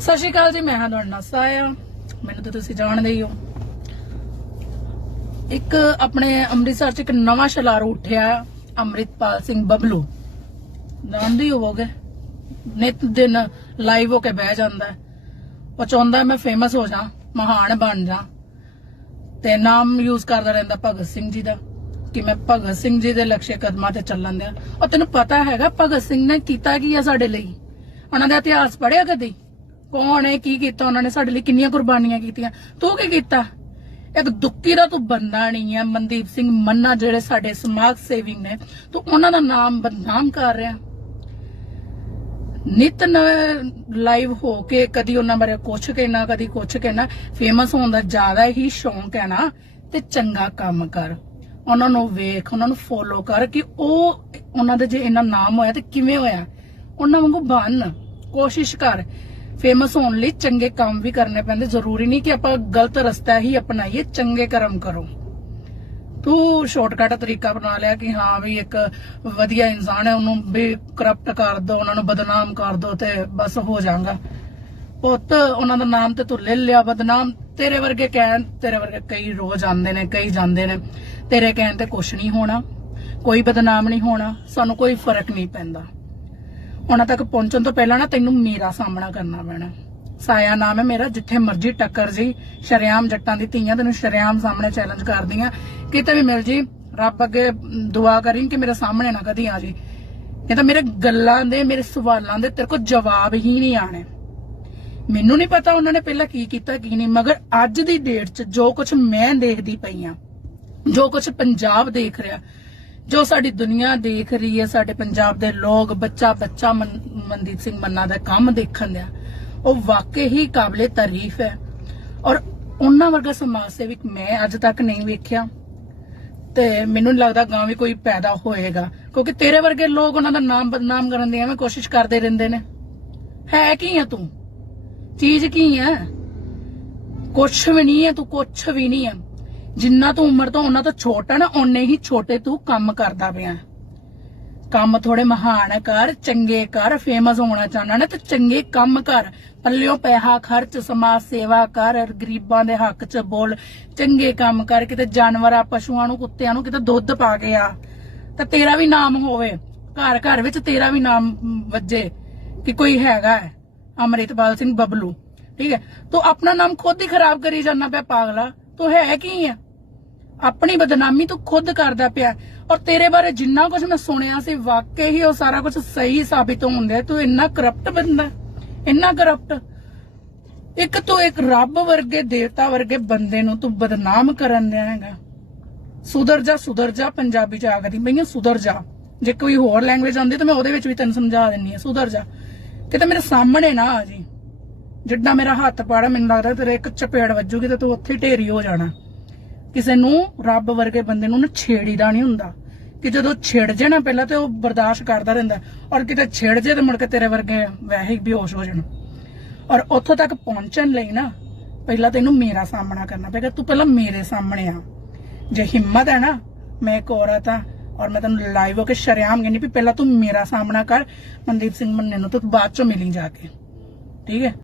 ਸਤਿ ਸ਼੍ਰੀ ਅਕਾਲ ਜੀ ਮੈਂ ਹਾਂ ਤੁਹਾਡਾ ਨਾਸਾ ਆ ਮੈਨੂੰ ਤਾਂ ਤੁਸੀਂ ਜਾਣਦੇ ਹੀ ਹੋ। ਇੱਕ ਆਪਣੇ ਅੰਮ੍ਰਿਤਸਰ ਚ ਇੱਕ ਨਵਾਂ ਸ਼ਲਾਰੂ ਉੱਠਿਆ ਆ, ਅੰਮ੍ਰਿਤਪਾਲ ਸਿੰਘ ਬਬਲੂ। ਜਾਣਦੇ ਹੋਵੋਗੇ ਨਿਤ ਦਿਨ ਲਾਈਵ ਹੋ ਕੇ ਬਹਿ ਜਾਂਦਾ ਉਹ ਚਾਹੁੰਦਾ ਮੈਂ ਫੇਮਸ ਹੋ ਜਾ ਮਹਾਨ ਬਣ ਜਾ ਤੇ ਨਾਮ ਯੂਜ਼ ਕਰਦਾ ਰਹਿੰਦਾ ਭਗਤ ਸਿੰਘ ਜੀ ਦਾ ਕਿ ਮੈਂ ਭਗਤ ਸਿੰਘ ਜੀ ਦੇ ਲਕਸ਼ੇ ਕਦਮਾਂ ਤੇ ਚੱਲਣ ਦਿਆ। ਉਹ ਤੈਨੂੰ ਪਤਾ ਹੈਗਾ ਭਗਤ ਸਿੰਘ ਨੇ ਕੀਤਾ ਕੀ ਆ ਸਾਡੇ ਲਈ? ਉਹਨਾਂ ਦਾ ਇਤਿਹਾਸ ਪੜਿਆ ਕਦੀ? ਕੌਣ ਹੈ, ਕੀ ਕੀਤਾ ਉਹਨਾਂ ਨੇ, ਸਾਡੇ ਲਈ ਕਿੰਨੀਆਂ ਕੁਰਬਾਨੀਆਂ ਕੀਤੀਆਂ। ਤੂੰ ਕੀ ਕੀਤਾ? ਇੱਕ ਦੁੱਕੀ ਦਾ ਤੂੰ ਬੰਦਾ ਨਹੀਂ ਹੈ, ਮਨਦੀਪ ਸਿੰਘ ਮੰਨਾ, ਜਿਹੜੇ ਸਾਡੇ ਸਮਾਜ ਸੇਵੀ ਨੇ। ਤੂੰ ਉਹਨਾਂ ਦਾ ਨਾਮ ਬਦਨਾਮ ਕਰ ਰਿਹਾ। ਨਿਤ ਲਾਈਵ ਹੋ ਕੇ ਕਦੀ ਉਹਨਾਂ ਬਾਰੇ ਕੁਛ ਕਹਿਣਾ, ਕਦੀ ਕੁਛ ਕਹਿਣਾ। ਫੇਮਸ ਹੋਣ ਦਾ ਜ਼ਿਆਦਾ ਹੀ ਸ਼ੌਂਕ ਹੈ ਨਾ, ਤੇ ਚੰਗਾ ਕੰਮ ਕਰ। ਉਹਨਾਂ ਨੂੰ ਵੇਖ, ਉਹਨਾਂ ਨੂੰ ਫੋਲੋ ਕਰ ਕਿ ਉਹ ਉਹਨਾਂ ਦੇ ਜੇ ਇੰਨਾ ਨਾਮ ਹੋਇਆ ਤੇ ਕਿਵੇਂ ਹੋਇਆ। ਉਹਨਾਂ ਵਾਂਗੂ ਬਣ, ਕੋਸ਼ਿਸ਼ ਕਰ। ਫੇਮਸ ਹੋਣ ਲਈ ਚੰਗੇ ਕੰਮ ਵੀ ਕਰਨੇ ਪੈਂਦੇ। ਜ਼ਰੂਰੀ ਨਹੀਂ ਕਿ ਆਪਾਂ ਗਲਤ ਰਸਤਾ ਹੀ ਅਪਣਾਈਏ, ਚੰਗੇ ਕਰਮ ਕਰੋ। ਤੂੰ ਸ਼ਾਰਟਕਟ ਤਰੀਕਾ ਬਣਾ ਲਿਆ ਕਿ ਹਾਂ ਵੀ ਇੱਕ ਵਧੀਆ ਇਨਸਾਨ ਹੈ, ਉਹਨੂੰ ਵੀ ਕਰਪਟ ਕਰ ਦੋ, ਉਹਨਾਂ ਨੂੰ ਬਦਨਾਮ ਕਰ ਦੋ ਤੇ ਬਸ ਹੋ ਜਾਊਗਾ। ਪੁੱਤ, ਉਹਨਾਂ ਦਾ ਨਾਮ ਤੇ ਤੂੰ ਲੈ ਲਿਆ, ਬਦਨਾਮ ਤੇਰੇ ਵਰਗੇ ਕਹਿਣ, ਤੇਰੇ ਵਰਗੇ ਕਈ ਰੋਜ਼ ਆਉਂਦੇ ਨੇ, ਕਈ ਜਾਂਦੇ ਨੇ। ਤੇਰੇ ਕਹਿਣ ਤੇ ਕੁਝ ਨਹੀਂ ਹੋਣਾ, ਕੋਈ ਬਦਨਾਮ ਨਹੀਂ ਹੋਣਾ, ਸਾਨੂੰ ਕੋਈ ਫ਼ਰਕ ਨਹੀਂ ਪੈਂਦਾ। ਉਹਨਾਂ ਤੱਕ ਪਹੁੰਚਣ ਤੋਂ ਪਹਿਲਾਂ ਨਾ ਤੈਨੂੰ ਮੇਰਾ ਸਾਹਮਣਾ ਕਰਨਾ ਪੈਣਾ। ਸਾਇਆ ਨਾਮ ਹੈ ਮੇਰਾ, ਜਿੱਥੇ ਮਰਜ਼ੀ ਟੱਕਰ ਜੀ। ਸ਼ਰਿਆਮ ਜੱਟਾਂ ਦੀ ਧੀਆਂ ਤੈਨੂੰ ਸ਼ਰਿਆਮ ਸਾਹਮਣੇ ਚੈਲੰਜ ਕਰਦੀਆਂ। ਕਿਤੇ ਵੀ ਮਿਲ ਜੀ, ਰੱਬ ਅੱਗੇ ਦੁਆ ਕਰੀ ਕਿ ਮੇਰੇ ਸਾਹਮਣੇ ਨਾ ਕਦੀ ਆ ਜੀ। ਇਹ ਤਾਂ ਮੇਰੇ ਗੱਲਾਂ ਦੇ, ਮੇਰੇ ਸਵਾਲਾਂ ਦੇ ਤੇਰੇ ਕੋਲ ਜਵਾਬ ਹੀ ਨਹੀਂ ਆਣੇ ਮੈਨੂੰ ਨਹੀਂ ਪਤਾ ਉਹਨਾਂ ਨੇ ਪਹਿਲਾਂ ਕੀ ਕੀਤਾ, ਕੀ ਨਹੀਂ, ਮਗਰ ਅੱਜ ਦੀ ਡੇਟ 'ਚ ਜੋ ਕੁਝ ਮੈਂ ਦੇਖਦੀ ਪਈ ਆ, ਜੋ ਕੁਝ ਪੰਜਾਬ ਦੇਖ ਰਿਹਾ ਜੋ ਸਾਡੀ ਦੁਨੀਆ ਦੇਖ ਰਹੀ ਹੈ, ਸਾਡੇ ਪੰਜਾਬ ਦੇ ਲੋਕ, ਬੱਚਾ ਬੱਚਾ ਮਨਦੀਪ ਸਿੰਘ ਮੰਨਾ ਦਾ ਕੰਮ ਦੇਖਣ ਦਿਆ। ਉਹ ਵਾਕਈ ਹੀ ਕਾਬਲੇ ਤਾਰੀਫ ਹੈ। ਔਰ ਉਹਨਾਂ ਵਰਗਾ ਸਮਾਜ ਸੇਵਕ ਮੈਂ ਅੱਜ ਤੱਕ ਨਹੀਂ ਵੇਖਿਆ। ਤੇ ਮੈਨੂੰ ਲੱਗਦਾ ਗਾਂ ਵੀ ਕੋਈ ਪੈਦਾ ਹੋਏਗਾ। ਕਿਉਂਕਿ ਤੇਰੇ ਵਰਗੇ ਲੋਕ ਉਹਨਾਂ ਦਾ ਨਾਮ ਬਦਨਾਮ ਕਰਨ ਦੀ ਐਵੇਂ ਕੋਸ਼ਿਸ਼ ਕਰਦੇ ਰਹਿੰਦੇ ਨੇ। ਹੈ ਕੀ ਹੈ ਤੂੰ? ਚੀਜ਼ ਕੀ ਹੈ ਕੁਛ ਵੀ ਨਹੀਂ ਹੈ ਤੂੰ ਕੁਛ ਵੀ ਨਹੀਂ ਹੈ ਜਿੰਨਾ ਤੂੰ ਉਮਰ ਤੋਂ ਉਹਨਾਂ ਤੋਂ ਛੋਟਾ ਨਾ, ਓਨੇ ਹੀ ਛੋਟੇ ਤੂੰ ਕੰਮ ਕਰਦਾ ਪਿਆ। ਕੰਮ ਥੋੜੇ ਮਹਾਨ ਕਰ, ਚੰਗੇ ਕਰ ਫੇਮਸ ਹੋਣਾ ਚਾਹਨਾ ਨਾ, ਤੇ ਚੰਗੇ ਕੰਮ ਕਰ। ਪੱਲਿਓ ਪੈਸਾ ਖਰਚ, ਸਮਾਜ ਸੇਵਾ ਕਰ, ਗਰੀਬਾਂ ਦੇ ਹੱਕ 'ਚ ਬੋਲ। ਚੰਗੇ ਕੰਮ ਕਰ, ਕਿਤੇ ਜਾਨਵਰਾਂ, ਪਸ਼ੂਆਂ ਨੂੰ, ਕੁੱਤਿਆਂ ਨੂੰ ਕਿਤੇ ਦੁੱਧ ਪਾ ਕੇ ਆ। ਤਾਂ ਤੇਰਾ ਵੀ ਨਾਮ ਹੋਵੇ। ਘਰ ਘਰ ਵਿੱਚ ਤੇਰਾ ਵੀ ਨਾਮ ਵੱਜੇ ਕਿ ਕੋਈ ਹੈਗਾ ਹੈ। ਅਮਰਿਤਪਾਲ ਸਿੰਘ ਬਬਲੂ। ਠੀਕ ਹੈ। ਤੂੰ ਆਪਣਾ ਨਾਮ ਖੁਦ ਹੀ ਖਰਾਬ ਕਰੀ ਜਾਂਦਾ ਪਿਆ, ਪਾਗਲਾ। ਤੂੰ ਹੈ ਕੀ ਆ? ਆਪਣੀ ਬਦਨਾਮੀ ਤੂੰ ਖੁਦ ਕਰਦਾ ਪਿਆ ਔਰ ਤੇਰੇ ਬਾਰੇ ਜਿੰਨਾ ਕੁਝ ਮੈਂ ਸੁਣਿਆ ਸੀ, ਵਾਕਈ ਹੀ ਉਹ ਸਾਰਾ ਕੁਝ ਸਹੀ ਸਾਬਿਤ ਹੁੰਦਾ ਤੂੰ ਇੰਨਾ ਕਰਪਟ ਬੰਦਾ ਇੰਨਾ ਕਰਪਟ ਇੱਕ ਤੂੰ ਇੱਕ ਰੱਬ ਵਰਗੇ, ਦੇਵਤਾ ਵਰਗੇ ਬੰਦੇ ਨੂੰ ਤੂੰ ਬਦਨਾਮ ਕਰਨ ਦਿਆ ਹੈਗਾ। ਸੁਧਰ ਜਾ ਸੁਧਰ ਜਾ, ਪੰਜਾਬੀ ਚ ਆਗਦੀ ਬਈਆ, ਸੁਧਰ ਜਾ। ਜੇ ਕੋਈ ਹੋਰ ਲੈਂਗੁਏਜ ਆਉਂਦੀ ਤਾਂ ਮੈਂ ਉਹਦੇ ਵਿੱਚ ਵੀ ਤੈਨੂੰ ਸਮਝਾ ਦਿੰਨੀ ਆ ਸੁਧਰ ਜਾ। ਕਿਤੇ ਮੇਰੇ ਸਾਹਮਣੇ ਨਾ ਆ ਜੀ। ਜਿੱਦਾਂ ਮੇਰਾ ਹੱਥ ਪਾੜਾ, ਮੈਨੂੰ ਲੱਗਦਾ ਤੇਰੇ ਇੱਕ ਚਪੇੜ ਵੱਜੂਗੀ ਤੇ ਤੂੰ ਉੱਥੇ ਢੇਰੀ ਹੋ ਜਾਣਾ। ਕਿਸੇ ਨੂੰ ਰੱਬ ਵਰਗੇ ਬੰਦੇ ਨੂੰ ਨਾ ਛੇੜੀਦਾ ਨਹੀਂ ਹੁੰਦਾ। ਕਿ ਜਦੋਂ ਛੇੜ ਜੇ ਨਾ ਪਹਿਲਾਂ ਤੇ ਉਹ ਬਰਦਾਸ਼ਤ ਕਰਦਾ ਰਹਿੰਦਾ ਔਰ ਕਿਤੇ ਛੇੜ ਜੇ ਤੇ ਮੁੜ ਕੇ ਤੇਰੇ ਵਰਗੇ ਵੈਸੇ ਹੀ ਬੇਹੋਸ਼ ਹੋ ਜਾਣ। ਔਰ ਉੱਥੋਂ ਤੱਕ ਪਹੁੰਚਣ ਲਈ ਨਾ ਪਹਿਲਾਂ ਤੈਨੂੰ ਮੇਰਾ ਸਾਹਮਣਾ ਕਰਨਾ ਪਏਗਾ। ਤੂੰ ਪਹਿਲਾਂ ਮੇਰੇ ਸਾਹਮਣੇ ਆ। ਜੇ ਹਿੰਮਤ ਹੈ ਨਾ, ਮੈਂ ਇੱਕ ਔਰਤ ਆ ਔਰ ਮੈਂ ਤੈਨੂੰ ਲਾਈਵ ਹੋ ਕੇ ਸ਼ਰਿਆਮ ਕਹਿੰਦੀ ਵੀ ਪਹਿਲਾਂ ਤੂੰ ਮੇਰਾ ਸਾਹਮਣਾ ਕਰ। ਮਨਦੀਪ ਸਿੰਘ ਮੰਨੇ ਨੂੰ ਤੂੰ ਬਾਅਦ ਚੋਂ ਮਿਲੀ ਜਾ ਕੇ। ਠੀਕ ਹੈ?